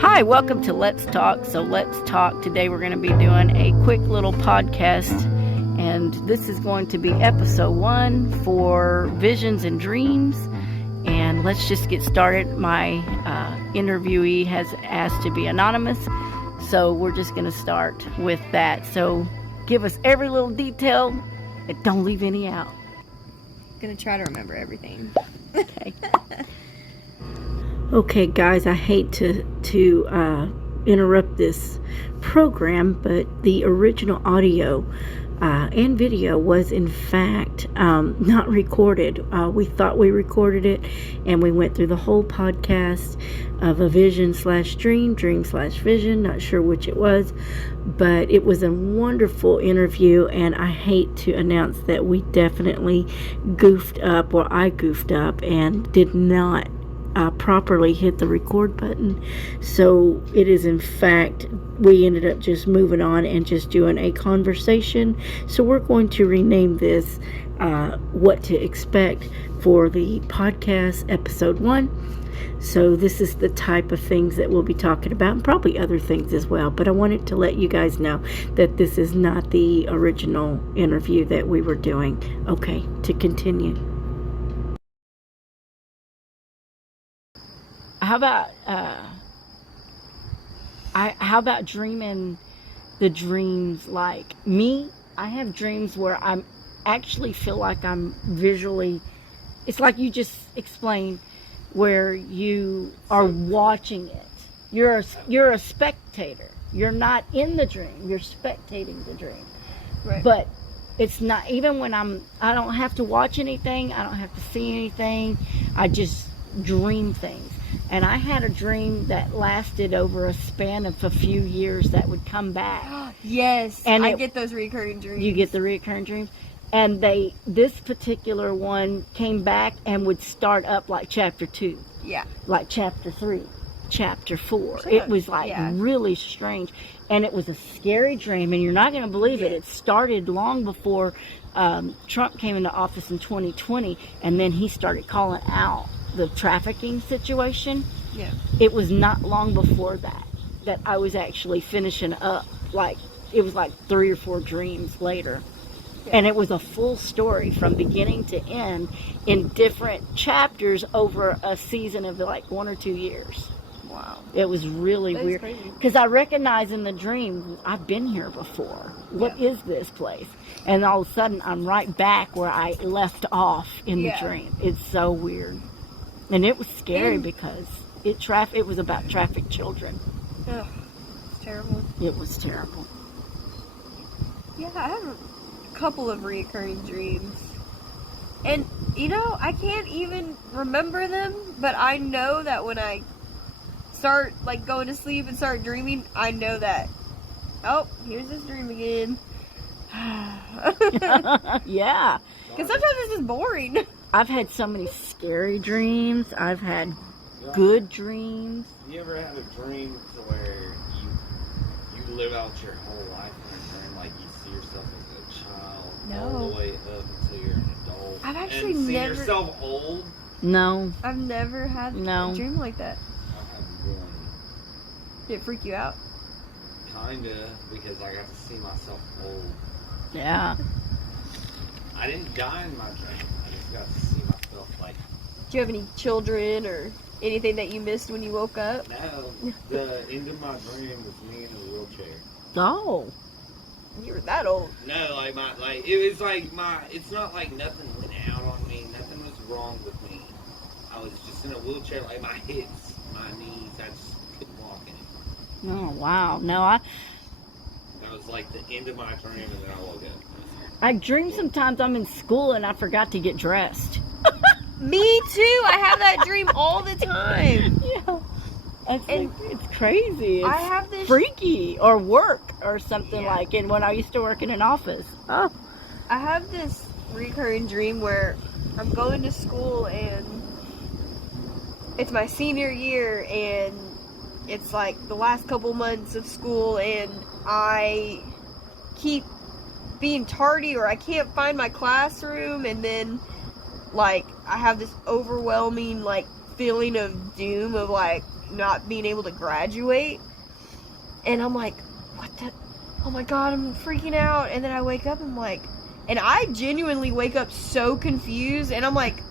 Hi, welcome to Let's Talk. So let's talk. Today we're going to be doing a quick little podcast, and this is going to be episode 1 for Visions and Dreams. And let's just get started. My interviewee has asked to be anonymous, so we're just going to start with that. So give us every little detail and don't leave any out. Gonna try to remember everything. Okay. Okay, guys, I hate to interrupt this program, but the original audio and video was in fact not recorded. We thought we recorded it, and we went through the whole podcast of a vision/dream, dream/vision, not sure which it was, but it was a wonderful interview, and I hate to announce that we definitely goofed up, or I goofed up and did not properly hit the record button. So it is in fact, we ended up just moving on and just doing a conversation. So we're going to rename this What to Expect for the podcast episode 1. So this is the type of things that we'll be talking about, and probably other things as well. But I wanted to let you guys know that this is not the original interview that we were doing. Okay, to continue. How about dreaming the dreams like me? I have dreams where I'm actually feel like I'm visually, it's like you just explained, where you are watching it. You're a spectator. You're not in the dream. You're spectating the dream. Right. But it's not, even when I don't have to watch anything. I don't have to see anything. I just dream things. And I had a dream that lasted over a span of a few years that would come back. Yes, and I get those recurring dreams. You get the recurring dreams. And this particular one came back and would start up like chapter 2. Yeah. Like chapter 3, chapter 4. Sure. It was like really strange. And it was a scary dream, and you're not going to believe it. It started long before Trump came into office in 2020, and then he started calling out the trafficking situation. Yeah. It was not long before that I was actually finishing up. Like, it was like 3 or 4 dreams later. Yeah. And it was a full story from beginning to end in different chapters over a season of like 1 or 2 years. Wow. It was really weird. Because I recognized in the dream, I've been here before. What is this place? And all of a sudden, I'm right back where I left off in the dream. It's so weird. And it was scary because it was about trafficked children. Ugh, it's terrible. It was terrible. Yeah, I have a couple of recurring dreams. And, I can't even remember them, but I know that when I start, like, going to sleep and start dreaming, I know that, oh, here's this dream again. Yeah. Because sometimes it's just boring. I've had so many scary dreams. I've had good dreams. You ever had a dream to where you live out your whole life in a dream, like you see yourself as a child all the way up until you're an adult? I've actually and never seen yourself old? No. I've never had a dream like that. I had one. Did it freak you out? Kinda, because I got to see myself old. Yeah. I didn't die in my dream. I just got to see myself like. Do you have any children or anything that you missed when you woke up? No. The end of my dream was me in a wheelchair. Oh. You were that old. No, it was like it's not like nothing went out on me, nothing was wrong with me. I was just in a wheelchair, like my hips, my knees, I just couldn't walk in it. Oh, wow. No, That was like the end of my dream, and then I woke up. I dream sometimes I'm in school and I forgot to get dressed. Me too. I have that dream all the time. Yeah. It's crazy. It's I have this freaky, or work or something like it when I used to work in an office. Oh. I have this recurring dream where I'm going to school and it's my senior year and it's like the last couple months of school and I keep being tardy or I can't find my classroom, and then like I have this overwhelming like feeling of doom of like not being able to graduate. And I'm like, what the, oh my God, I'm freaking out. And then I wake up, and I'm like, and I genuinely wake up so confused, and I'm like,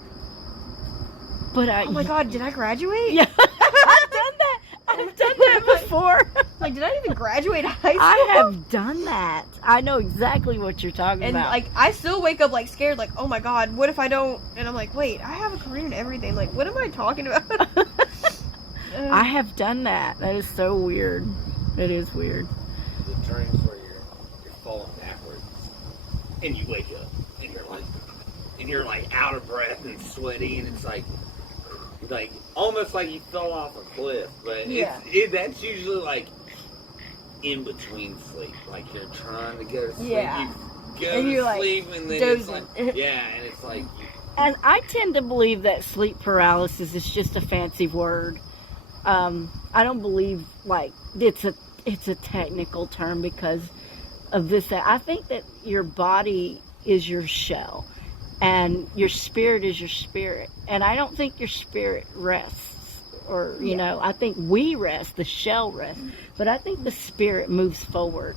oh my God, did I graduate? Yeah. I've done that. I've done that before. Like, did I even graduate high school? I have done that. I know exactly what you're talking and about. like, I still wake up like scared, like, oh my God, what if I don't? And I'm like, wait, I have a career and everything. Like, what am I talking about? I have done that. That is so weird. It is weird. The dreams where you're falling backwards, and you wake up, and you're like out of breath and sweaty, and it's like almost like you fell off a cliff. But Yeah. That's usually like in between sleep, like you're trying to go to sleep. Yeah. You go And to you're, like, sleep, and then dozing. it's like, yeah, and it's like, And I tend to believe that sleep paralysis is just a fancy word. I don't believe like it's a technical term because of this. I think that your body is your shell, and your spirit is your spirit. And I don't think your spirit rests, or you know, I think we rest, the shell rests, but I think the spirit moves forward.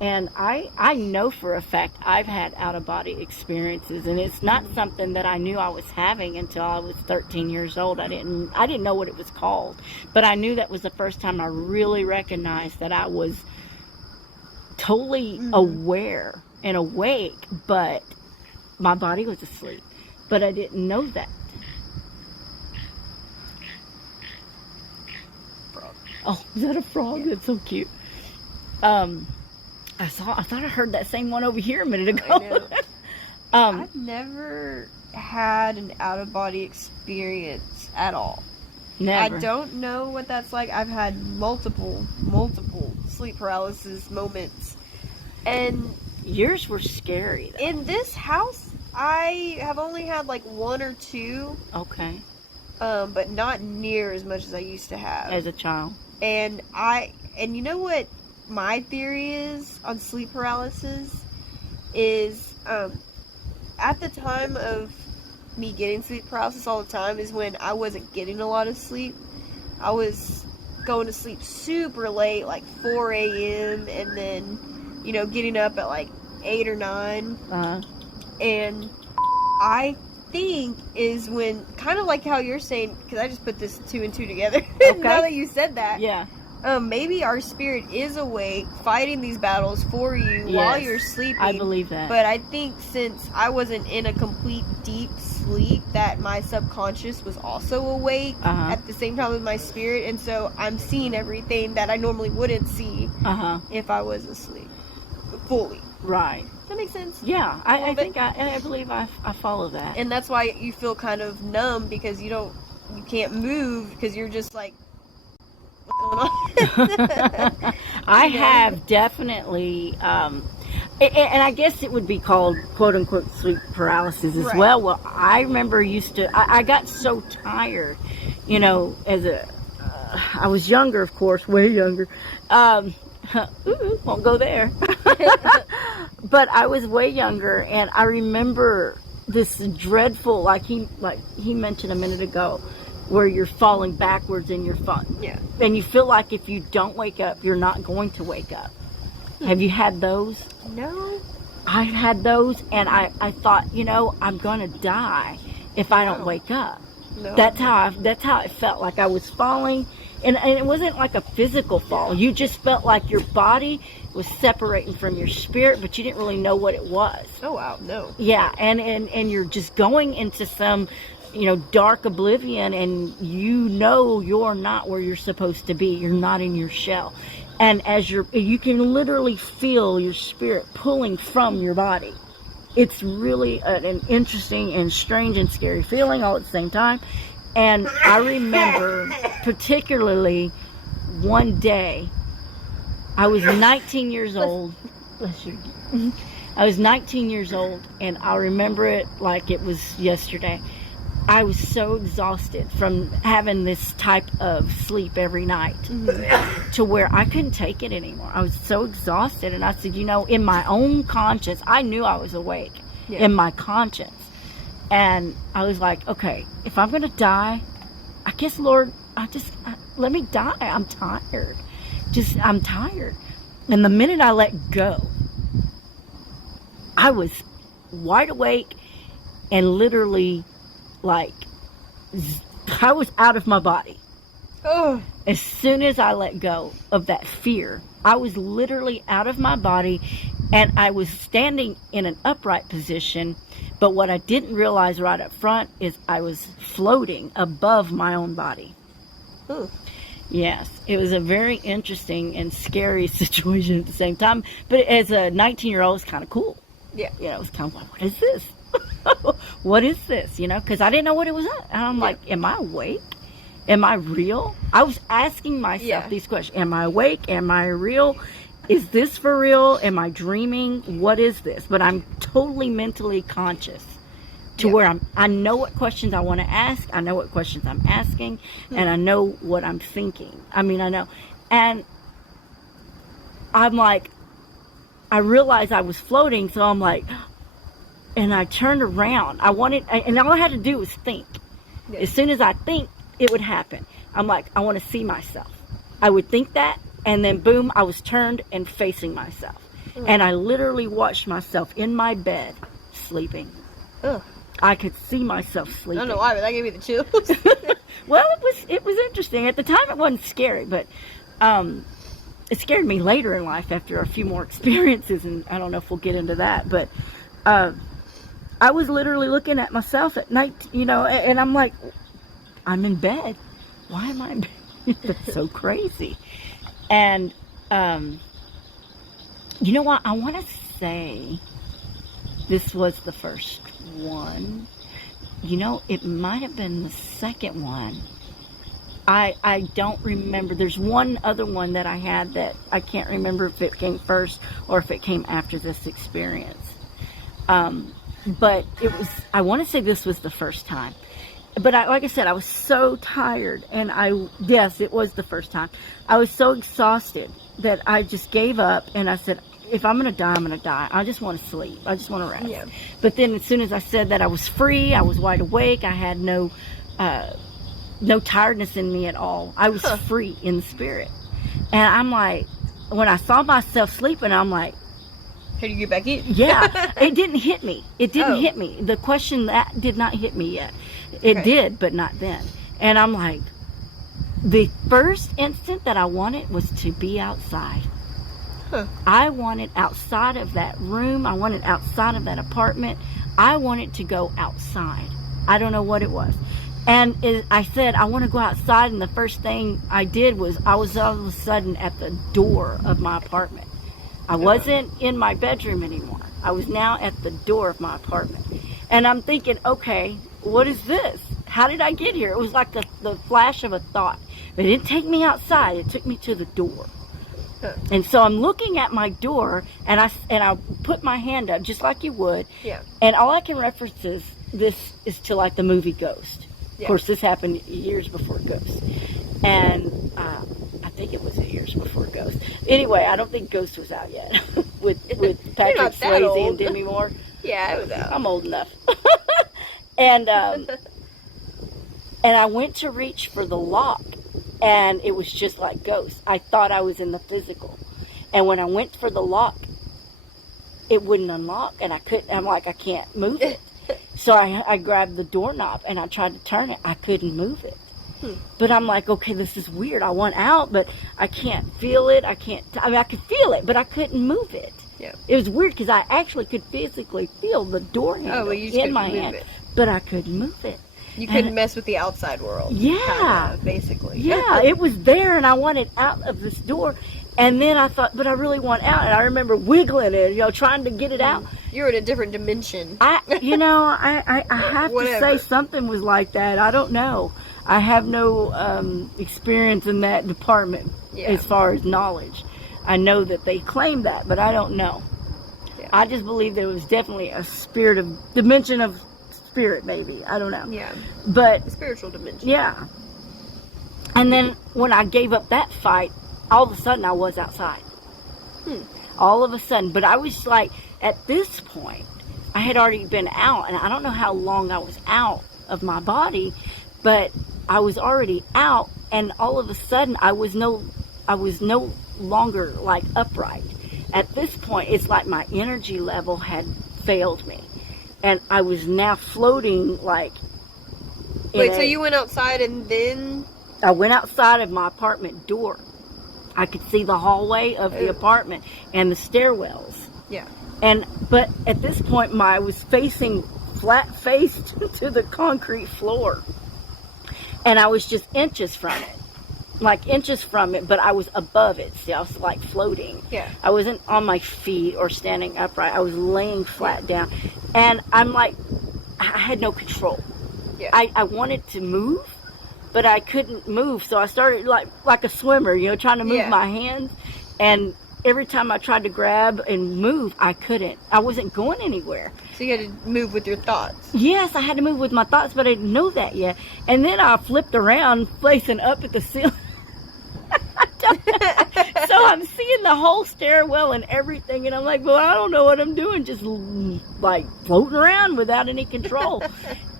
And I know for a fact I've had out-of-body experiences, and it's not something that I knew I was having until I was 13 years old. I didn't know what it was called, but I knew that was the first time I really recognized that I was totally aware and awake, but my body was asleep. But I didn't know that. Frog. Oh, is that a frog? Yeah. That's so cute. I thought I heard that same one over here a minute ago. I know. I've never had an out-of-body experience at all. Never. I don't know what that's like. I've had multiple sleep paralysis moments. And Yours were scary, though. in this house, I have only had like one or two, Okay. but not near as much as I used to have. As a child. And you know what my theory is on sleep paralysis is, at the time of me getting sleep paralysis all the time is when I wasn't getting a lot of sleep. I was going to sleep super late, like 4 a.m., and then, you know, getting up at like 8 or 9. And I think is when, kind of like how you're saying, because I just put this 2 and 2 together. Okay. Now that you said that. Yeah. Maybe our spirit is awake, fighting these battles for you while Yes, you're sleeping. I believe that. But I think since I wasn't in a complete deep sleep, that my subconscious was also awake at the same time as my spirit, and so I'm seeing everything that I normally wouldn't see if I was asleep fully. Right. Does that make sense? Yeah, I think I believe I follow that. And that's why you feel kind of numb, because you can't move, because you're just like, what's going on? I have definitely, and I guess it would be called quote unquote sleep paralysis as well. Well, I remember I got so tired, you know, I was younger, of course, way younger. Won't go there. But I was way younger, and I remember this dreadful, like he mentioned a minute ago, where you're falling backwards and you're falling. Yeah. And you feel like if you don't wake up, you're not going to wake up. Have you had those? No. I had those, and I thought, you know, I'm gonna die if I don't wake up. No. That's how it felt. Like I was falling, and it wasn't like a physical fall. You just felt like your body was separating from your spirit, but you didn't really know what it was. Oh wow, no. Yeah, and you're just going into some, you know, dark oblivion, and you know you're not where you're supposed to be. You're not in your shell. And as you can literally feel your spirit pulling from your body. It's really an interesting and strange and scary feeling all at the same time. And I remember particularly one day, I was 19 years old. Bless you. I was 19 years old, and I remember it like it was yesterday. I was so exhausted from having this type of sleep every night to where I couldn't take it anymore. I was so exhausted, and I said, you know, in my own conscience, I knew I was awake in my conscience. And I was like, okay, if I'm going to die, I guess, Lord, let me die. I'm tired. I'm tired. And the minute I let go, I was wide awake and literally, like, I was out of my body. Oh. As soon as I let go of that fear, I was literally out of my body, and I was standing in an upright position. But what I didn't realize right up front is I was floating above my own body. Ooh. Yes, it was a very interesting and scary situation at the same time. But as a 19-year-old, it's kind of cool. Yeah. You know, it was kind of like, what is this? What is this? You know, because I didn't know what it was at. And I'm like, am I awake? Am I real? I was asking myself these questions. Am I awake? Am I real? Is this for real? Am I dreaming? What is this? But I'm totally mentally conscious to where I know what questions I want to ask. I know what questions I'm asking. And I know what I'm thinking. I mean, I know. And I'm like, I realized I was floating. So I'm like, and I turned around. And all I had to do was think. Yeah. As soon as I think, it would happen. I'm like, I want to see myself. I would think that, and then boom, I was turned and facing myself. And I literally watched myself in my bed sleeping. Ugh. I could see myself sleeping. I don't know why, but that gave me the chills. Well, it was interesting. At the time, it wasn't scary, but it scared me later in life after a few more experiences, and I don't know if we'll get into that, but I was literally looking at myself at night, you know, and I'm like, I'm in bed. Why am I in bed? That's so crazy. And, you know what? I want to say this was the first one. You know, it might have been the second one. I don't remember. There's one other one that I had that I can't remember if it came first or if it came after this experience. But I want to say this was the first time. But like I said, I was so tired, and yes, it was the first time. I was so exhausted that I just gave up, and I said, if I'm going to die, I'm going to die. I just want to sleep. I just want to rest. Yeah. But then as soon as I said that, I was free. I was wide awake. I had no tiredness in me at all. I was free in the spirit. And I'm like, when I saw myself sleeping, I'm like, how do you get back in? Yeah, it didn't hit me. It didn't Oh. hit me. The question that did not hit me yet. It did, but not then. And I'm like, the first instant that I wanted was to be outside. Huh. I wanted outside of that room. I wanted outside of that apartment. I wanted to go outside. I don't know what it was. And I said, I want to go outside. And the first thing I did was I was all of a sudden at the door of my apartment. I wasn't in my bedroom anymore. I was now at the door of my apartment. And I'm thinking, okay, what is this? How did I get here? It was like the flash of a thought. But it didn't take me outside. It took me to the door. And so I'm looking at my door, and I put my hand up just like you would. Yeah. And all I can reference is this is to like the movie Ghost. Yeah. Of course, this happened years before Ghost. And I think it was years before Ghost. Anyway, I don't think Ghost was out yet with Patrick not that Swayze old. and Demi Moore. Yeah, it was out. I'm old enough. And I went to reach for the lock, and it was just like Ghost. I thought I was in the physical. And when I went for the lock, it wouldn't unlock, and I'm like, I can't move it. So I grabbed the doorknob, and I tried to turn it. I couldn't move it. But I'm like, okay, this is weird. I want out, but I can't feel it. I could feel it, but I couldn't move it. Yeah. It was weird because I actually could physically feel the door handle well, you just in couldn't my move hand, it. but I couldn't move it. You couldn't mess with the outside world. Yeah. Kinda, basically. Yeah, it was there, and I wanted out of this door. And then I thought, but I really want out. And I remember wiggling it, trying to get it out. You're in a different dimension. I have to Whatever. say something was like that. I don't know. I have no experience in that department as far as knowledge. I know that they claim that, but I don't know. Yeah. I just believe there was definitely a dimension of spirit, maybe. I don't know. Yeah. But, A spiritual dimension. yeah. And then when I gave up that fight, all of a sudden I was outside. All of a sudden. But I was like, at this point, I had already been out, and I don't know how long I was out of my body, but I was already out, and all of a sudden I was no longer like upright. At this point, it's like my energy level had failed me, and I was now floating like. Wait, so you went outside and then? I went outside of my apartment door. I could see the hallway of the apartment and the stairwells. Yeah. But at this point, I was facing flat-faced to the concrete floor, and I was just inches from it. Like inches from it, but I was above it. See, I was like floating. Yeah. I wasn't on my feet or standing upright. I was laying flat down. And I'm like, I had no control. Yeah. I wanted to move, but I couldn't move. So I started like a swimmer, trying to move my hands. And every time I tried to grab and move, I couldn't. I wasn't going anywhere. So you had to move with your thoughts. Yes, I had to move with my thoughts, but I didn't know that yet. And then I flipped around, facing up at the ceiling. So I'm seeing the whole stairwell and everything, and I'm like, well, I don't know what I'm doing, just like floating around without any control.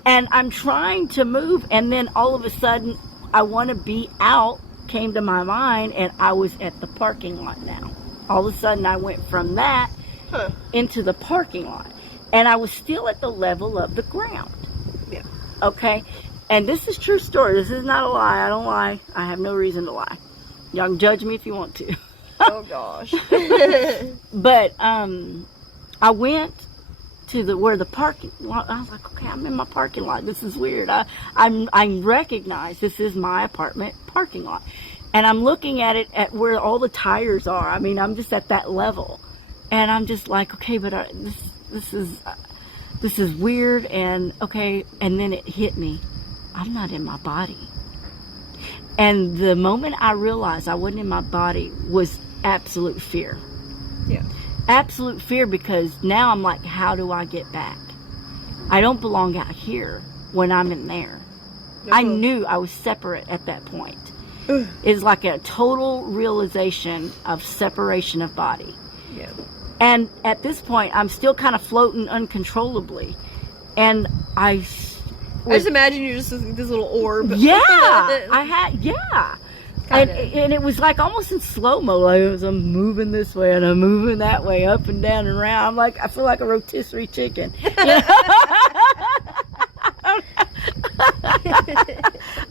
And I'm trying to move, and then all of a sudden, I want to be out came to my mind, and I was at the parking lot now. All of a sudden, I went from that into the parking lot, and I was still at the level of the ground. Yeah. Okay? And this is true story. This is not a lie. I don't lie. I have no reason to lie. Y'all can judge me if you want to. Oh, gosh. But I went to where the parking lot. I was like, okay, I'm in my parking lot. This is weird. I recognize this is my apartment parking lot. And I'm looking at it at where all the tires are. I mean, I'm just at that level. And I'm just like, okay, but this is weird. And okay, and then it hit me. I'm not in my body. And the moment I realized I wasn't in my body was absolute fear. Yeah. Absolute fear, because now I'm like, how do I get back? I don't belong out here when I'm in there. No. I knew I was separate at that point. It's like a total realization of separation of body. Yeah. And at this point, I'm still kind of floating uncontrollably. And I just imagine you're just this little orb. Yeah, and it was like almost in slow-mo. Like I'm moving this way and I'm moving that way, up and down and around. I'm like, I feel like a rotisserie chicken.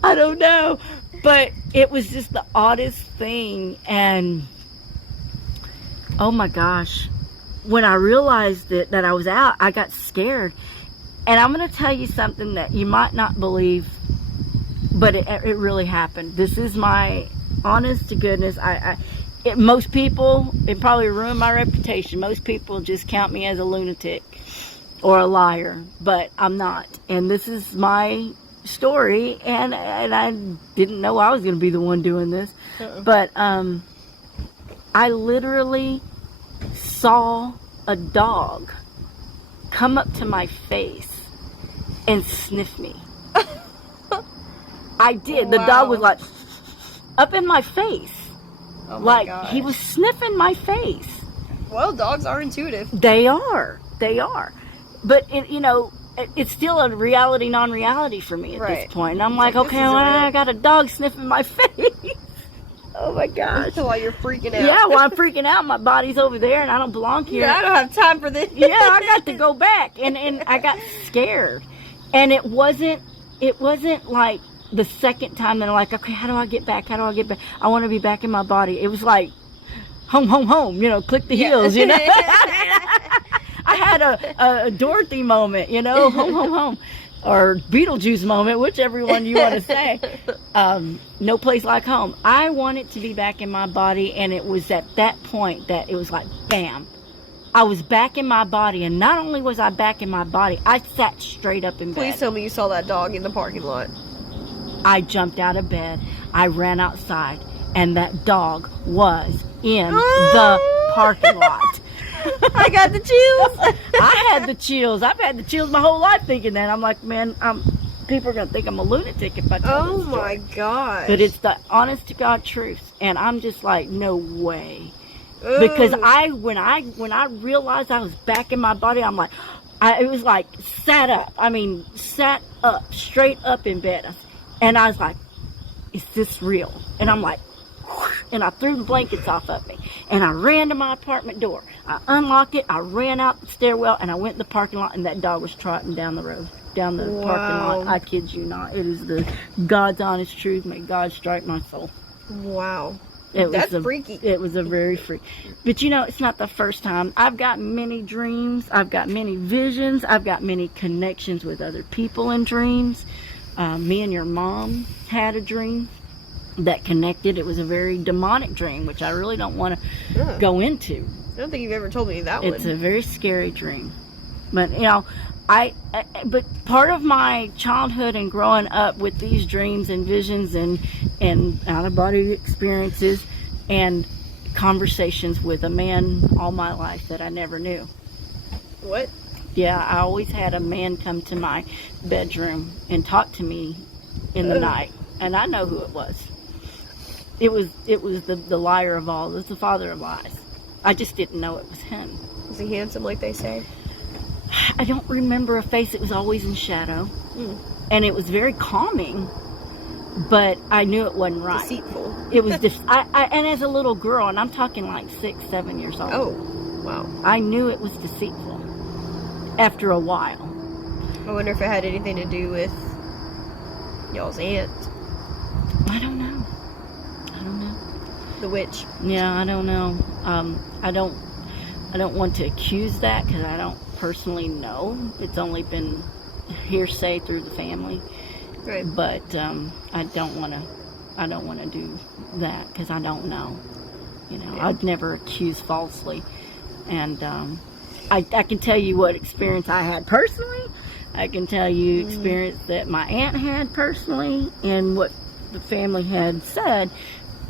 I don't know, but it was just the oddest thing. And oh my gosh, when I realized that I was out, I got scared. And I'm going to tell you something that you might not believe, but it really happened. This is my honest to goodness. Most people, it probably ruined my reputation. Most people just count me as a lunatic or a liar, but I'm not. And this is my story, and I didn't know I was going to be the one doing this. But I literally saw a dog come up to my face and sniff me. I did. The dog was like up in my face. Oh my like gosh. He was sniffing my face. Well, dogs are intuitive. They are. But it's still a reality, non-reality for me at this point. And I'm like, okay, well, I got a dog sniffing my face. Oh my gosh. While you're freaking out. Yeah, while I'm freaking out, my body's over there and I don't belong here. Yeah, I don't have time for this. Yeah, I got to go back. And I got scared. And it wasn't like the second time that I'm like, okay, how do I get back? I want to be back in my body. It was like, home, click the heels, I had a Dorothy moment, home. Or Beetlejuice moment, whichever one you want to say. No place like home. I wanted to be back in my body, and it was at that point that it was like, bam. I was back in my body, and not only was I back in my body, I sat straight up in bed. Please tell me you saw that dog in the parking lot. I jumped out of bed. I ran outside, and that dog was in the parking lot. I got the chills. I had the chills. I've had the chills my whole life thinking that. I'm like, man, people are going to think I'm a lunatic if I tell this story. My gosh. But it's the honest to God truth. And I'm just like, no way. Because when I realized I was back in my body, I'm like, it was like sat up. I mean, sat up, straight up in bed. And I was like, is this real? And I'm like, and I threw the blankets off of me. And I ran to my apartment door. I unlocked it. I ran out the stairwell, and I went in the parking lot, and that dog was trotting down the road, down the parking lot. I kid you not. It is the God's honest truth. May God strike my soul. Wow. That's freaky. It was a very freaky. But you know, it's not the first time. I've got many dreams. I've got many visions. I've got many connections with other people in dreams. Me and your mom had a dream that connected. It was a very demonic dream, which I really don't want to go into. I don't think you've ever told me that one. It's a very scary dream. But, you know, but part of my childhood and growing up with these dreams and visions and out-of-body experiences and conversations with a man all my life that I never knew. What? Yeah, I always had a man come to my bedroom and talk to me in the night. And I know who it was. It was the liar of all. It was the father of lies. I just didn't know it was him. Was he handsome like they say? I don't remember a face. It was always in shadow. And it was very calming, but I knew it wasn't right. Deceitful. It was and as a little girl, and I'm talking like 6, 7 years old. Oh, wow. I knew it was deceitful after a while. I wonder if it had anything to do with y'all's aunt. I don't know. The witch. Yeah, I don't know. I don't want to accuse that because I don't personally know. It's only been hearsay through the family. Right. But I don't want to do that because I don't know. You know, Yeah. I'd never accuse falsely. And I can tell you what experience I had personally. I can tell you experience that my aunt had personally and what the family had said.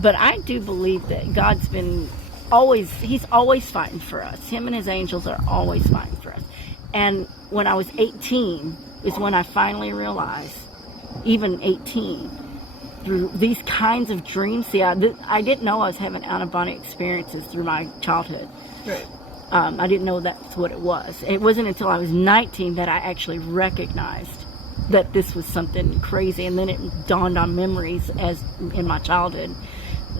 But I do believe that God's been he's always fighting for us. Him and his angels are always fighting for us. And when I was 18 is when I finally realized, even 18, through these kinds of dreams, see, I didn't know I was having out-of-body experiences through my childhood. Right. I didn't know that's what it was. It wasn't until I was 19 that I actually recognized that this was something crazy. And then it dawned on memories as in my childhood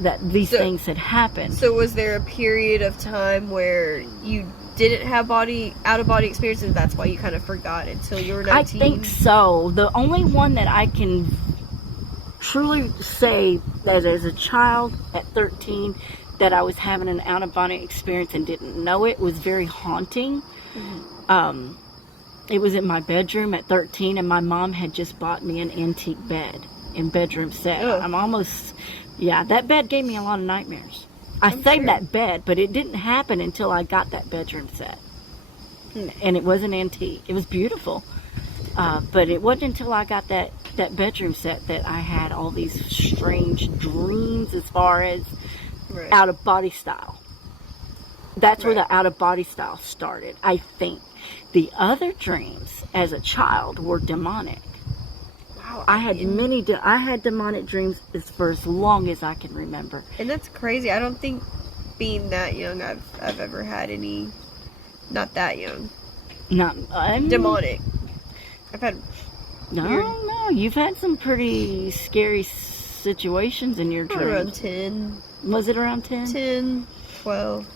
that these things had happened. So was there a period of time where you didn't have out-of-body experiences, and that's why you kind of forgot until you were 19? I think so. The only one that I can truly say that as a child at 13 that I was having an out-of-body experience and didn't know it was very haunting. It was in my bedroom at 13, and my mom had just bought me an antique bed and bedroom set. That bed gave me a lot of nightmares. I saved that bed, but it didn't happen until I got that bedroom set. And it was an antique. It was beautiful. But it wasn't until I got that bedroom set that I had all these strange dreams as far as out-of-body style. That's where the out-of-body style started, I think. The other dreams as a child were demonic. Wow. I had demonic dreams for as long as I can remember. And that's crazy. I don't think being that young I've ever had any, not that young. Demonic. I've had No, you've had some pretty scary situations in your dreams. Around 10. Was it around 10? 10, 12,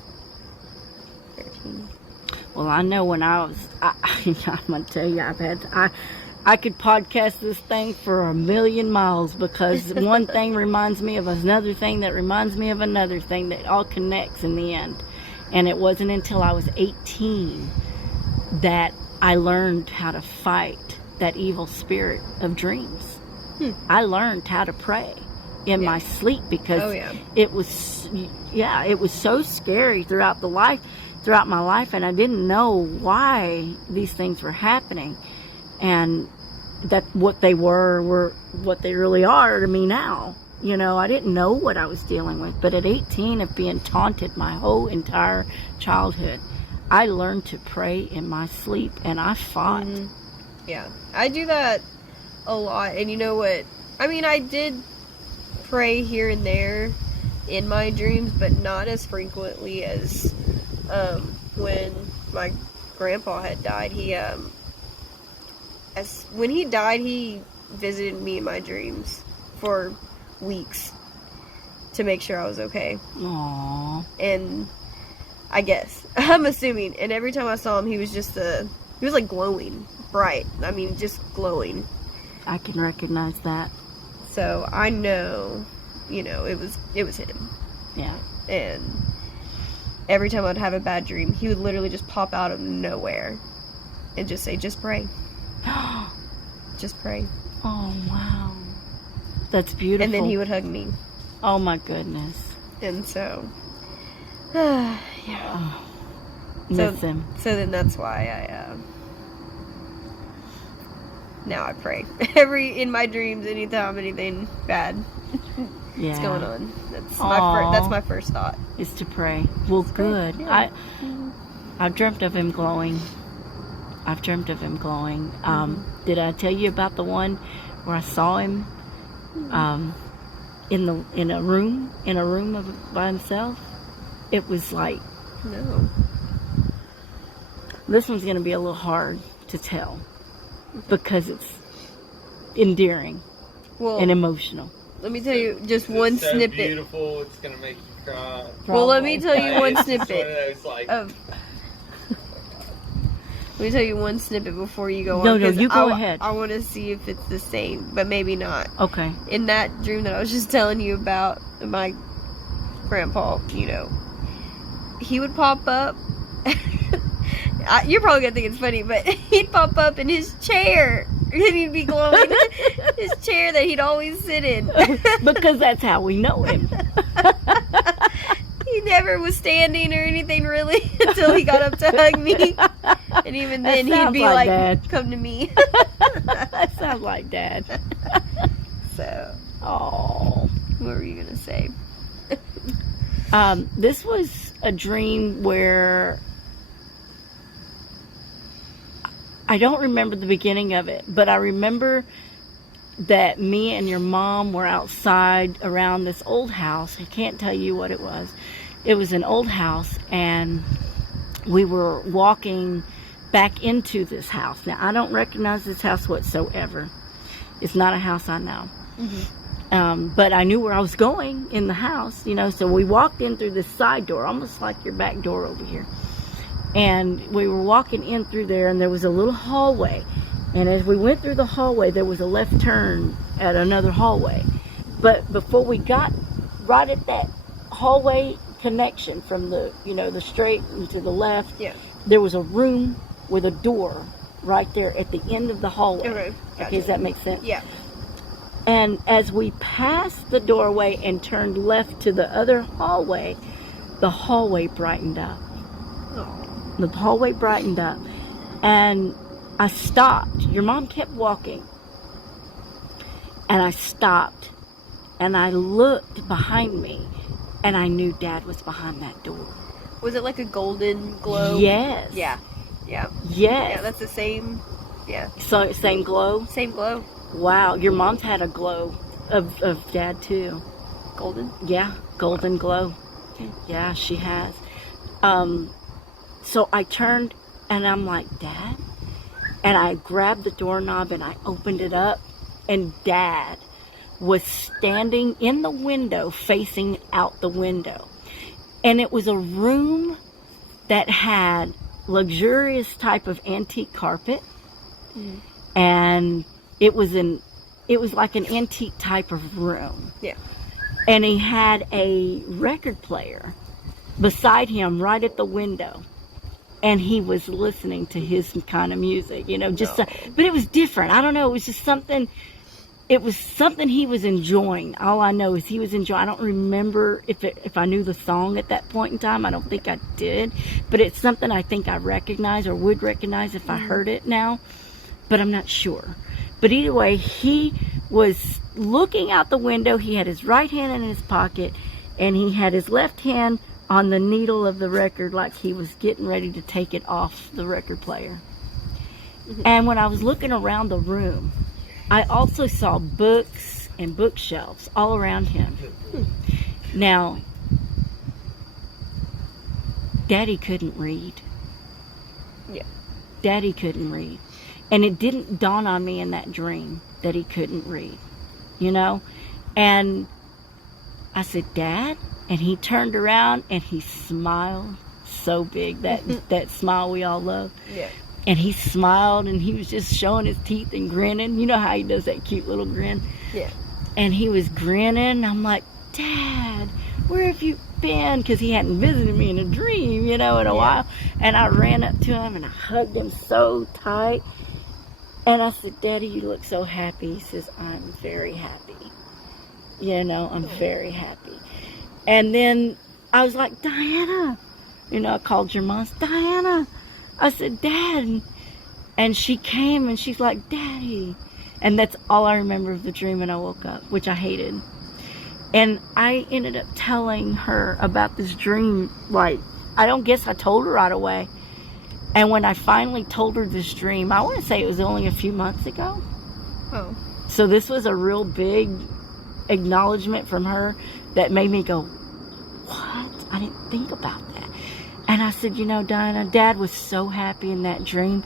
13. Well, I know when I'm going to tell you, I could podcast this thing for a million miles because one thing reminds me of another thing that reminds me of another thing that all connects in the end. And it wasn't until I was 18 that I learned how to fight that evil spirit of dreams. I learned how to pray in my sleep because it was so scary throughout my life, and I didn't know why these things were happening, and that what they were what they really are to me now. You know, I didn't know what I was dealing with, but at 18 of being taunted my whole entire childhood, I learned to pray in my sleep, and I fought. Yeah, I do that a lot, and you know what? I mean, I did pray here and there in my dreams, but not as frequently as when my grandpa had died. When he died, he visited me in my dreams for weeks to make sure I was okay. Aww. And I guess, I'm assuming, and every time I saw him, he was just he was like glowing, bright. I mean, just glowing. I can recognize that. So I know, you know, it was him. Yeah. And every time I'd have a bad dream, he would literally just pop out of nowhere and just say, just pray. Just pray. Oh, wow. That's beautiful. And then he would hug me. Oh, my goodness. And so, yeah. Oh, miss him. So then that's why now I pray. In my dreams, anytime anything bad is going on. That's my first thought. Is to pray. Well, good. Yeah. I've dreamt of him glowing. Did I tell you about the one where I saw him in a room by himself? It was like, No. this one's going to be a little hard to tell because it's endearing and emotional. Let me tell you just one so snippet. Beautiful, it's gonna make you cry. Well, let me tell you one It's snippet one of those, like, of. Let me tell you one snippet before you go on. No, 'cause you go ahead. I want to see if it's the same, but maybe not. Okay. In that dream that I was just telling you about, my grandpa, you know, he would pop up. You're probably gonna think it's funny, but he'd pop up in his chair. And he'd be glowing. His chair that he'd always sit in. Because that's how we know him. He never was standing or anything really until he got up to hug me. And even then he'd be like, Dad. come to me. That sounds like Dad. So, Oh. what were you gonna say? This was a dream where I don't remember the beginning of it, but I remember that me and your mom were outside around this old house. I can't tell you what it was. It was an old house, and we were walking back into this house. Now, I don't recognize this house whatsoever. It's not a house I know. Mm-hmm. But I knew where I was going in the house, you know, so we walked in through this side door, almost like your back door over here. And we were walking in through there, and there was a little hallway. And as we went through the hallway, there was a left turn at another hallway. But before we got right at that hallway connection from the, you know, the straight and to the left, Yeah. there was a room with a door right there at the end of the hallway. Okay. Gotcha. Okay, does that make sense? Yeah. And as we passed the doorway and turned left to the other hallway, the hallway brightened up. Oh. The hallway brightened up. And I stopped. Your mom kept walking. And I stopped. And I looked behind me. And I knew Dad was behind that door. Was it like a golden glow? Yes. Yeah. Yeah. Yes. Yeah, that's the same. Yeah. So, same glow? Same glow. Wow. Your mom's had a glow of Dad, too. Golden? Yeah. Golden glow. Yeah, she has. So I turned and I'm like, Dad? And I grabbed the doorknob and I opened it up, and Dad was standing in the window facing out the window. And it was a room that had luxurious type of antique carpet. Mm. And it was like an antique type of room. Yeah. And he had a record player beside him right at the window. And he was listening to his kind of music, you know, but it was different. I don't know. It was just something, it was something he was enjoying. All I know is he was enjoying. I don't remember if I knew the song at that point in time. I don't think I did, but it's something I think I recognize or would recognize if I heard it now, but I'm not sure. But either way, he was looking out the window. He had his right hand in his pocket, and he had his left hand on the needle of the record, like he was getting ready to take it off the record player. Mm-hmm. And when I was looking around the room, I also saw books and bookshelves all around him. Now, Daddy couldn't read. Yeah. Daddy couldn't read. And it didn't dawn on me in that dream that he couldn't read, you know? And I said, Dad? And he turned around and he smiled so big, that smile we all love. Yeah. And he smiled and he was just showing his teeth and grinning. You know how he does that cute little grin? Yeah. And he was grinning. I'm like, Dad, where have you been? Because he hadn't visited me in a dream, in a while. And I ran up to him and I hugged him so tight. And I said, Daddy, you look so happy. He says, I'm very happy. I'm very happy. And then I was like, Diana. I called your mom. Diana. I said, Dad. And she came and she's like, Daddy. And that's all I remember of the dream when I woke up, which I hated. And I ended up telling her about this dream. Like, I don't guess I told her right away. And when I finally told her this dream, I want to say it was only a few months ago. Oh. So this was a real big acknowledgement from her that made me go, what? I didn't think about that. And I said, Diana, Dad was so happy in that dream.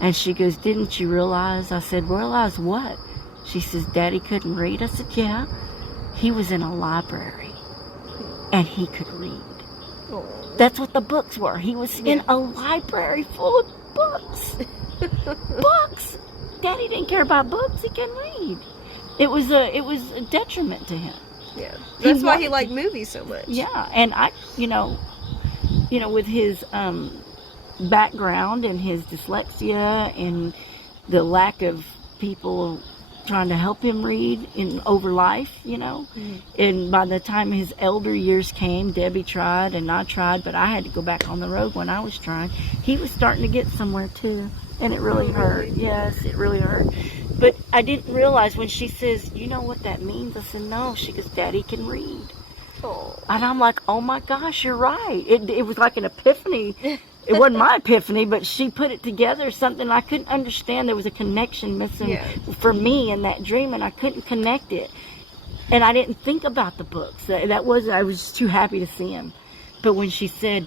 And she goes, didn't you realize? I said, realize what? She says, Daddy couldn't read. I said, yeah. He was in a library and he could read. Oh. That's what the books were. He was in a library full of books. Books. Daddy didn't care about books. He couldn't read. It was a detriment to him. Yeah. That's why he liked movies so much. Yeah. And I, with his background and his dyslexia and the lack of people trying to help him read over life, Mm-hmm. And by the time his elder years came, Debbie tried and I tried, but I had to go back on the road when I was trying. He was starting to get somewhere too, and it really hurt. Yes, it really hurt. But I didn't realize when she says, you know what that means? I said, no. She goes, Daddy can read. Oh. And I'm like, oh my gosh, you're right. It was like an epiphany. It wasn't my epiphany, but she put it together, something I couldn't understand. There was a connection missing for me in that dream, and I couldn't connect it. And I didn't think about the books. I was just too happy to see him. But when she said,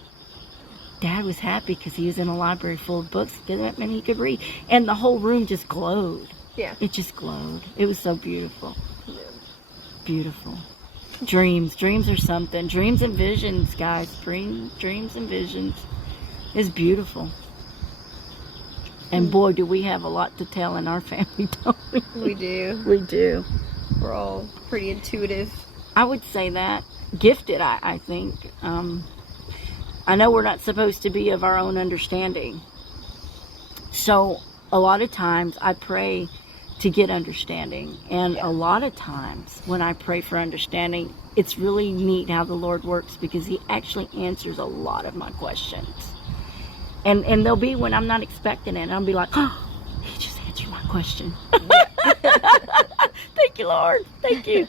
Dad was happy because he was in a library full of books, that meant he could read. And the whole room just glowed. Yeah. It just glowed. It was so beautiful. Yeah. Beautiful. Dreams are something. Dreams and visions, guys. Dreams and visions is beautiful. And boy, do we have a lot to tell in our family, don't we? We do. We do. We're all pretty intuitive. I would say that. Gifted, I think. I know we're not supposed to be of our own understanding. So a lot of times I pray to get understanding. And a lot of times when I pray for understanding, it's really neat how the Lord works, because he actually answers a lot of my questions. And there'll be when I'm not expecting it, and I'll be like, oh, he just answered my question. Thank you, Lord. Thank you.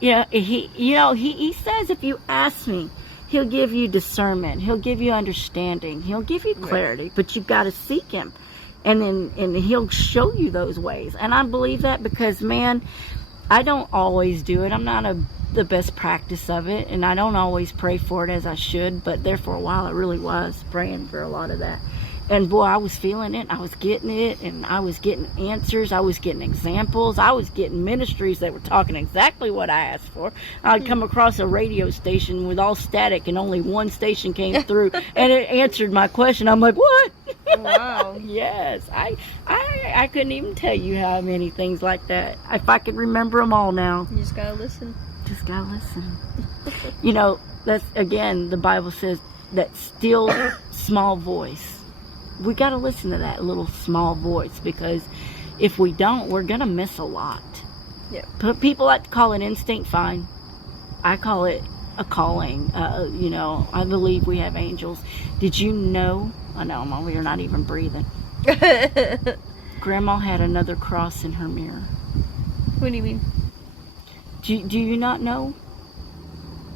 He says if you ask me, he'll give you discernment. He'll give you understanding. He'll give you clarity, but you've got to seek him. And he'll show you those ways. And I believe that because, man, I don't always do it. I'm not the best practice of it, and I don't always pray for it as I should, but there for a while I really was praying for a lot of that. And boy, I was feeling it. I was getting it, and I was getting answers. I was getting examples. I was getting ministries that were talking exactly what I asked for. I'd come across a radio station with all static, and only one station came through, and it answered my question. I'm like, what? Wow. Yes. I couldn't even tell you how many things like that. If I could remember them all now. You just gotta listen. Just gotta listen. That's, again, the Bible says that still small voice. We got to listen to that little small voice, because if we don't, we're going to miss a lot. Yeah. But people like to call it instinct. Fine. I call it a calling. I believe we have angels. Did you know? I know I'm over here not even breathing. Grandma had another cross in her mirror. What do you mean? Do you not know?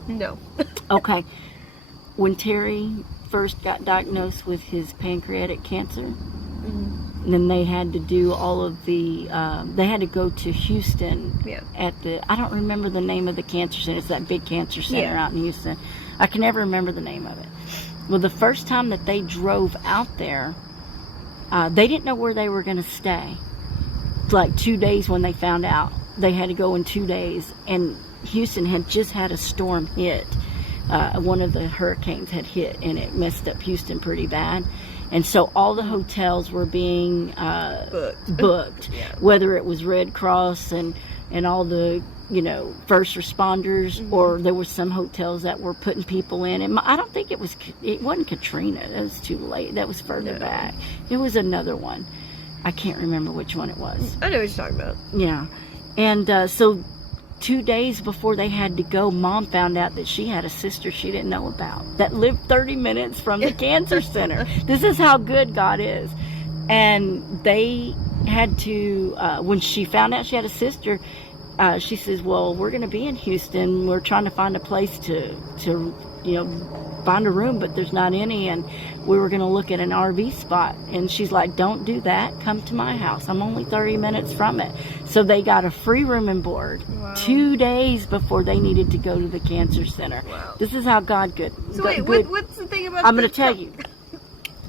No. Okay. When Terry first got diagnosed with his pancreatic cancer, and then they had to do all of the they had to go to Houston at I don't remember the name of the cancer center. It's that big cancer center out in Houston. I can never remember the name of it. Well, the first time that they drove out there, they didn't know where they were going to stay. Like 2 days when they found out. they had to go in 2 days, and Houston had just had a storm hit. One of the hurricanes had hit, and it messed up Houston pretty bad. And so all the hotels were being booked. Yeah. Whether it was Red Cross and all the, you know, first responders, or there were some hotels that were putting people in. And I don't think it wasn't Katrina. That was too late. That was further back. It was another one. I can't remember which one it was. I know what you're talking about. Yeah. And so 2 days before they had to go, Mom found out that she had a sister she didn't know about that lived 30 minutes from the cancer center. This is how good God is. And they had to, when she found out she had a sister, she says, well, we're going to be in Houston. We're trying to find a place to you know, find a room, but there's not any. And we were going to look at an RV spot. And she's like, don't do that. Come to my house. I'm only 30 minutes from it. So they got a free room and board 2 days before they needed to go to the cancer center. Wow. This is how God good. So wait, good. what's the thing about I'm going to tell you.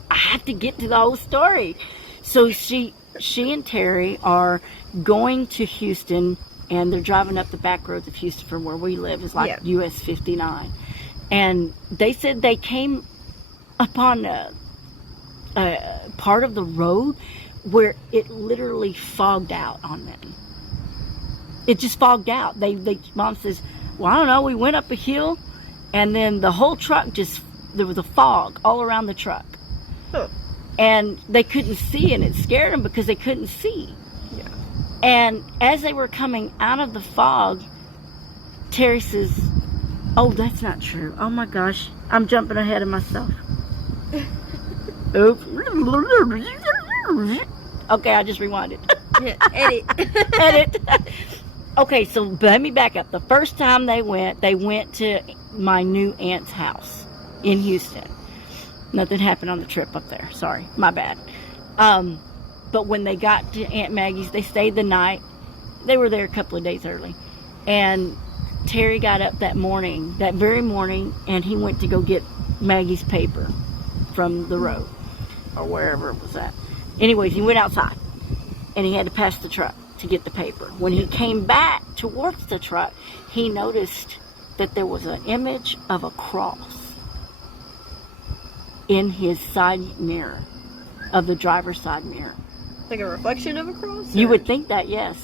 I have to get to the whole story. So she and Terry are going to Houston, and they're driving up the back roads of Houston from where we live. It's like US 59. And they said they came upon a part of the road where it literally fogged out on them. It just fogged out. Mom says, well, I don't know, we went up a hill, and then the whole truck there was a fog all around the truck. Huh. And they couldn't see, and it scared them because they couldn't see. Yeah. And as they were coming out of the fog, Terry says, oh, that's not true. Oh my gosh, I'm jumping ahead of myself. Oops. Okay, I just rewinded. Yeah, edit. Edit. Okay, so let me back up. The first time they went to my new aunt's house in Houston. Nothing happened on the trip up there. Sorry, my bad. But when they got to Aunt Maggie's, they stayed the night. They were there a couple of days early. And Terry got up that very morning, and he went to go get Maggie's paper from the road, or wherever it was at. Anyways, he went outside, and he had to pass the truck to get the paper. When he came back towards the truck, he noticed that there was an image of a cross in his side mirror, of the driver's side mirror. Like a reflection of a cross? You would think that, yes.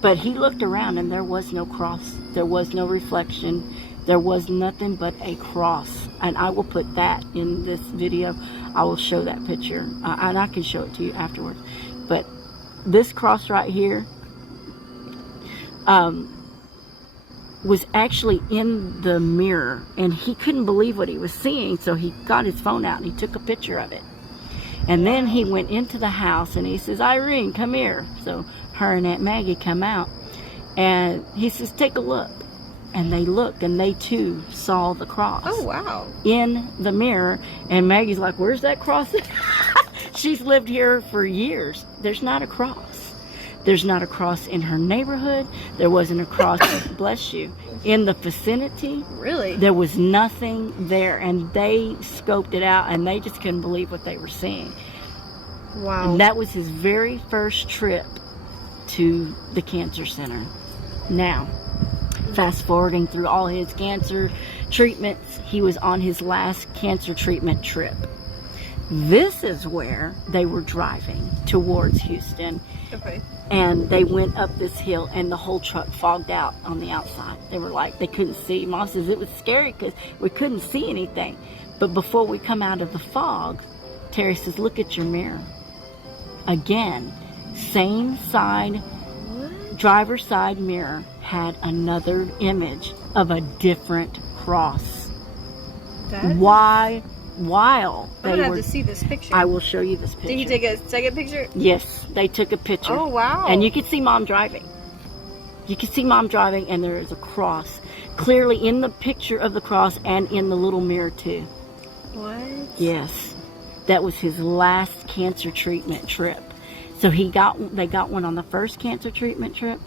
But he looked around, and there was no cross. There was no reflection. There was nothing but a cross. And I will put that in this video. I will show that picture. And I can show it to you afterwards. But this cross right here was actually in the mirror. And he couldn't believe what he was seeing. So he got his phone out and he took a picture of it. And then he went into the house and he says, Irene, come here. So her and Aunt Maggie come out. And he says, take a look. And they looked, and they too saw the cross. Oh, wow. In the mirror. And Maggie's like, where's that cross? She's lived here for years. There's not a cross. There's not a cross in her neighborhood. There wasn't a cross, bless you, in the vicinity. Really? There was nothing there. And they scoped it out, and they just couldn't believe what they were seeing. Wow. And that was his very first trip to the cancer center. Now, fast forwarding through all his cancer treatments, he was on his last cancer treatment trip. This is where they were driving towards Houston. Okay. And they went up this hill, and the whole truck fogged out on the outside. They were like, they couldn't see. Mom says it was scary because we couldn't see anything. But before we come out of the fog, Terry says, look at your mirror. Again, same side, driver's side mirror had another image of a different cross. While they I'm gonna have were, to see this picture. I will show you this picture. Did you take a second picture? Yes, they took a picture. Oh, wow. And you could see Mom driving. You could see Mom driving, and there is a cross clearly in the picture of the cross and in the little mirror too. What? Yes, that was his last cancer treatment trip. So they got one on the first cancer treatment trip,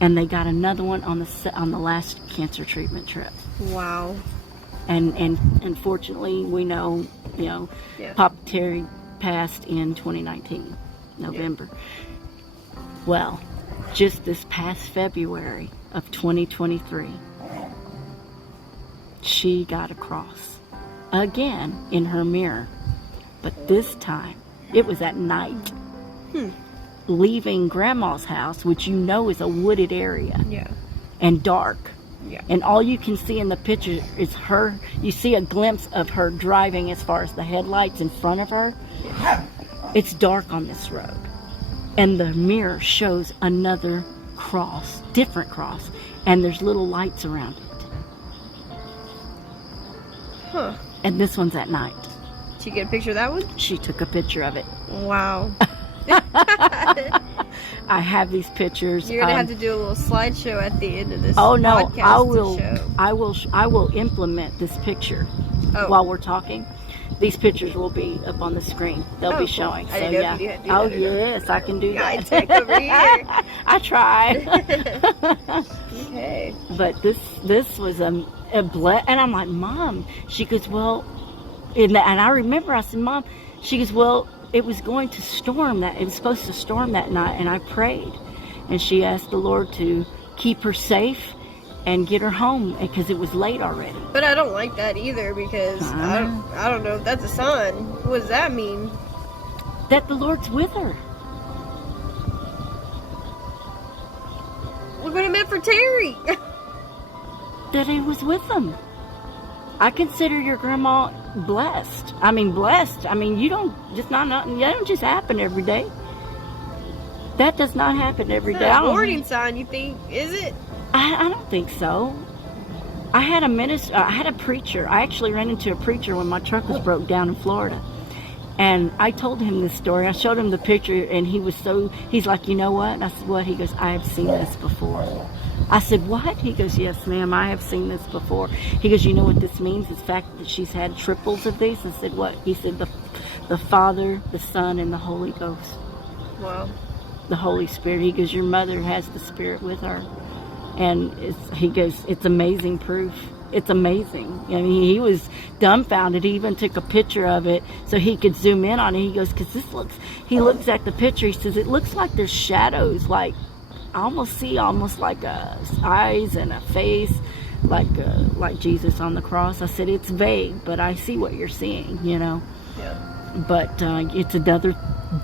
and they got another one on the last cancer treatment trip. Wow. And unfortunately, we know, Papa Terry passed in 2019, November. Yeah. Well, just this past February of 2023, she got a cross again in her mirror, but this time it was at night, leaving Grandma's house, which you know is a wooded area, and dark. Yeah. And all you can see in the picture is her. You see a glimpse of her driving as far as the headlights in front of her. It's dark on this road. And the mirror shows another cross, different cross. And there's little lights around it. Huh. And this one's at night. Did you get a picture of that one? She took a picture of it. Wow. I have these pictures. You're gonna have to do a little slideshow at the end of this. Oh no, podcast I will implement this picture while we're talking. These pictures will be up on the screen. They'll be showing. I didn't know if you had to do Oh that yes, I can do that. I take over here. I tried. Okay. But this was and I'm like, Mom. She goes, well, and I remember I said, Mom. She goes, well, it was going to storm that. It was supposed to storm that night, and I prayed, and she asked the Lord to keep her safe and get her home because it was late already. But I don't like that either because I don't know if that's a sign. What does that mean? That the Lord's with her. Look what it meant for Terry. That he was with them. I consider your grandma blessed. I mean, blessed. I mean, you don't just that don't just happen every day. That does not happen every day. It's not a warning sign, you think? Is it? I don't think so. I had a preacher. I actually ran into a preacher when my truck was broke down in Florida. And I told him this story. I showed him the picture, and he's like, you know what? And I said, what? He goes, I have seen this before. I said, what? He goes, yes, ma'am, I have seen this before. He goes, you know what this means? It's the fact that she's had triples of these. I said, what? He said, the Father, the Son, and the Holy Ghost. Wow. The Holy Spirit. He goes, your mother has the Spirit with her. And he goes, it's amazing proof. It's amazing. I mean, he was dumbfounded. He even took a picture of it so he could zoom in on it. He goes, because he looks at the picture. He says, it looks like there's shadows, like, I almost see like eyes and a face, like Jesus on the cross. I said, it's vague, but I see what you're seeing, you know. Yeah. But it's another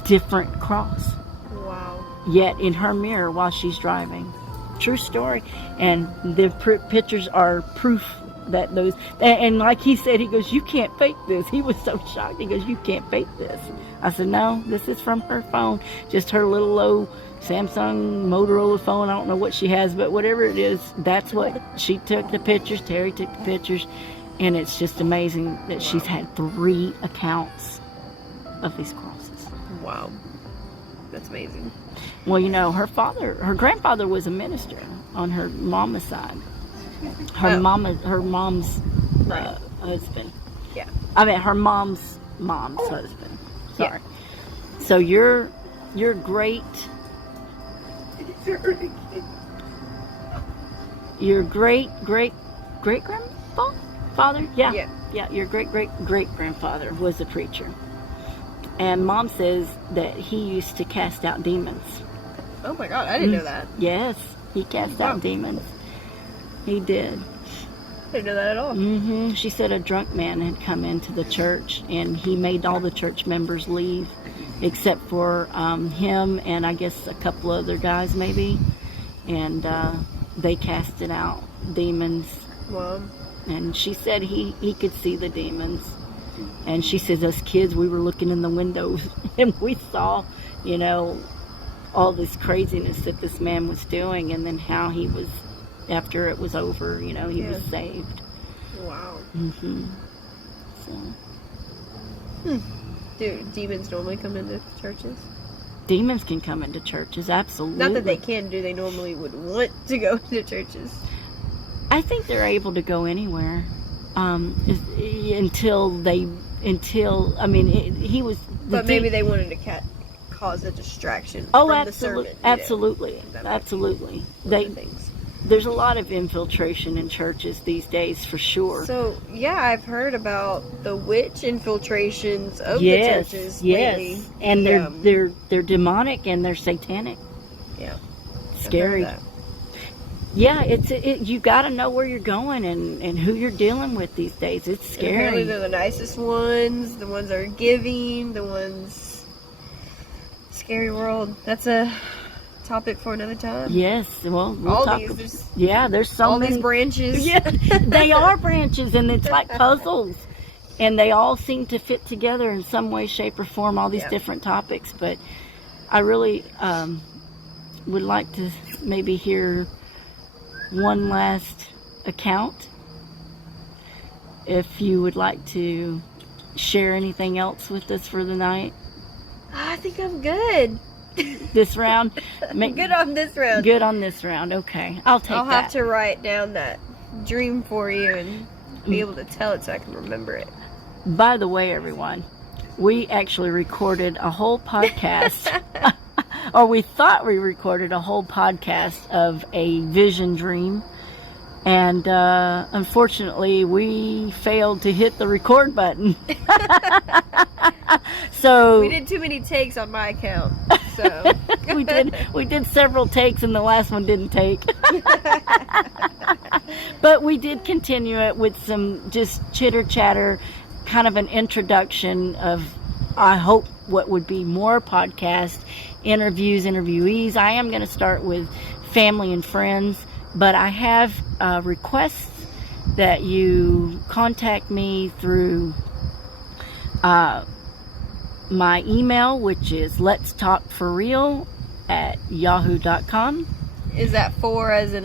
different cross. Wow. Yet in her mirror while she's driving. True story. And the pictures are proof that those, and like he said, he goes, you can't fake this. He was so shocked. He goes, you can't fake this. I said, no, this is from her phone. Just her little low Samsung Motorola phone. I don't know what she has, but whatever it is, that's what she took the pictures. Terry took the pictures, and it's just amazing that she's had 3 accounts of these crosses. Wow, that's amazing. Well, you know, her grandfather was a minister on her mama's side. Her mom's husband. Yeah. I mean, her mom's husband. Sorry. Yeah. So your great grandfather? Yeah. Your great grandfather was a preacher. And Mom says that he used to cast out demons. Oh my God, I didn't know that. Yes, he cast out demons. He did. I didn't know that at all. Mm-hmm. She said a drunk man had come into the church, and he made all the church members leave, except for him and I guess a couple other guys maybe. And they casted out demons. Wow. And she said he could see the demons. And she says, us kids, we were looking in the windows, and we saw, you know, all this craziness that this man was doing, and then how he was, after it was over, you know, he was saved. Wow. Mm-hmm. So. Do demons normally come into churches? Demons can come into churches, absolutely. Not that they can, do they normally would want to go into churches? I think they're able to go anywhere. Until I mean, he was. But maybe they wanted to cause a distraction. Oh, from the sermon, absolutely. There's a lot of infiltration in churches these days, for sure. So yeah, I've heard about the witch infiltrations of the churches lately. And they're demonic and they're satanic. Yeah. scary. Yeah, you got to know where you're going and who you're dealing with these days. It's scary. Apparently they're the nicest ones, the ones that are giving, the ones... Scary world. That's a topic for another time. Yes, well, we'll all talk. These, there's so all many these branches. Yeah, they are branches, and it's like puzzles, and they all seem to fit together in some way, shape, or form. All these different topics, but I really would like to maybe hear one last account. If you would like to share anything else with us for the night. I think I'm good. This round? Good on this round. Good on this round. Okay. I'll that. I'll have to write down that dream for you and be able to tell it so I can remember it. By the way, everyone, we actually recorded a whole podcast, or we thought we recorded a whole podcast of a vision dream. And unfortunately, we failed to hit the record button. So we did too many takes on my account. So we did several takes, and the last one didn't take. But we did continue it with some just chitter chatter, kind of an introduction of, I hope, what would be more podcast interviews, interviewees. I am going to start with family and friends. But I have requests that you contact me through my email, which is letstalkforreal@yahoo.com. Is that 4 as in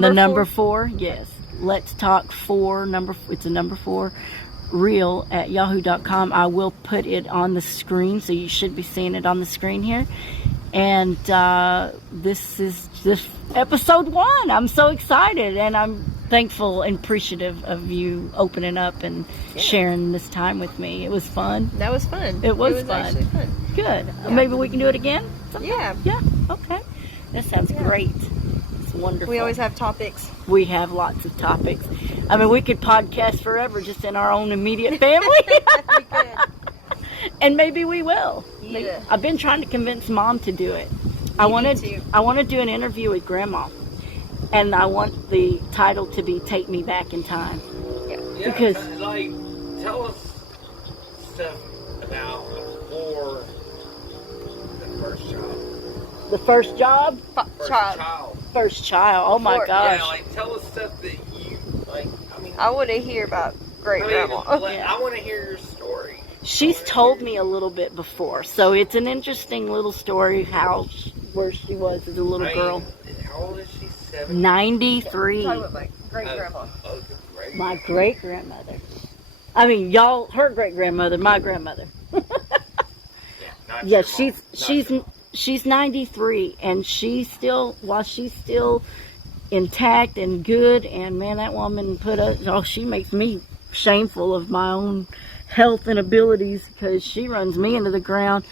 the number 4? Yes. Let's talk 4 it's a number 4 real@yahoo.com. I will put it on the screen, so you should be seeing it on the screen here. And this is just episode 1. I'm so excited, and I'm thankful and appreciative of you opening up and sharing this time with me. It was fun. That was fun. It was fun. Actually fun. Good. Maybe we can do it again sometime? Yeah. Okay. That sounds great. It's wonderful. We always have topics. We have lots of topics. I mean, we could podcast forever just in our own immediate family. We could. And maybe we will. Yeah. I've been trying to convince Mom to do it. I want to do an interview with Grandma, and I want the title to be "Take Me Back in Time." Yeah, because tell us stuff about before the first job. The first job? First child. First child. Oh my gosh. Yeah, tell us stuff that you I mean, I want to hear about great grandma. I want to hear your story. She's told me a little bit before, so it's an interesting little story where she was as a little girl. How old is she? 7? 93. Talking about my great grandma. My great grandmother. I mean, her great grandmother, my grandmother. Yeah, she's 93, and while she's still intact and good, and man, that woman she makes me shameful of my own health and abilities, because she runs me into the ground.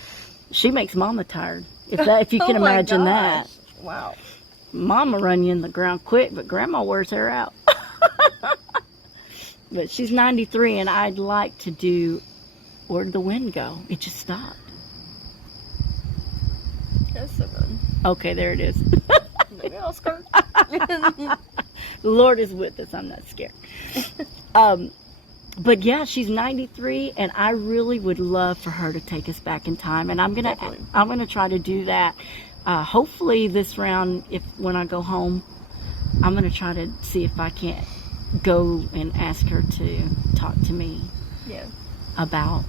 She makes Mama tired. If you can imagine that. Wow. Mama run you in the ground quick, but Grandma wears her out. But she's 93, and I'd like to do Where'd the Wind Go? It just stopped. That's so fun. Okay, there it is. Maybe I'll skirt. The Lord is with us. I'm not scared. But yeah, she's 93, and I really would love for her to take us back in time, and I'm gonna try to do that. Hopefully this round, when I go home, I'm gonna try to see if I can't go and ask her to talk to me. Yeah. About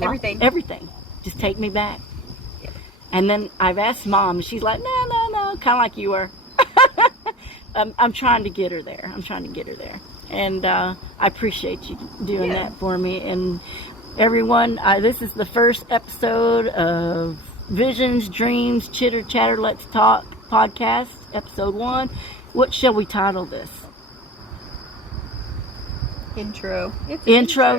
everything. Everything. Just take me back. Yeah. And then I've asked Mom, and she's like, no, kind of like you were. I'm trying to get her there. And I appreciate you doing that for me. And everyone, this is the first episode of Visions, Dreams, Chitter Chatter, Let's Talk podcast, episode 1. What shall we title this? Intro.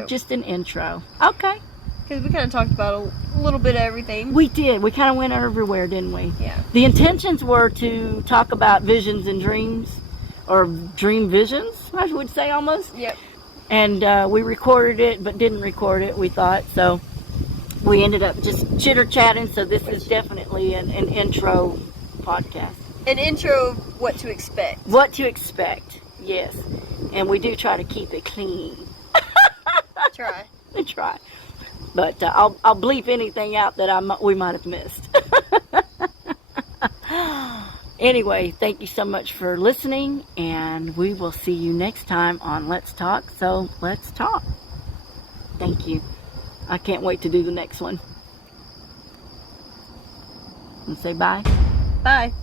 Just an intro. Okay. Because we kind of talked about a little bit of everything. We did. We kind of went everywhere, didn't we? Yeah. The intentions were to talk about visions and dreams, or dream visions, I would say almost. Yep. And we recorded it, but didn't record it, we thought. So we ended up just chitter-chatting. So this is definitely an intro podcast. An intro of what to expect. What to expect, yes. And we do try to keep it clean. Try. We try. But I'll bleep anything out that we might have missed. Anyway, thank you so much for listening, and we will see you next time on Let's Talk. So let's talk. Thank you. I can't wait to do the next one. And say bye. Bye.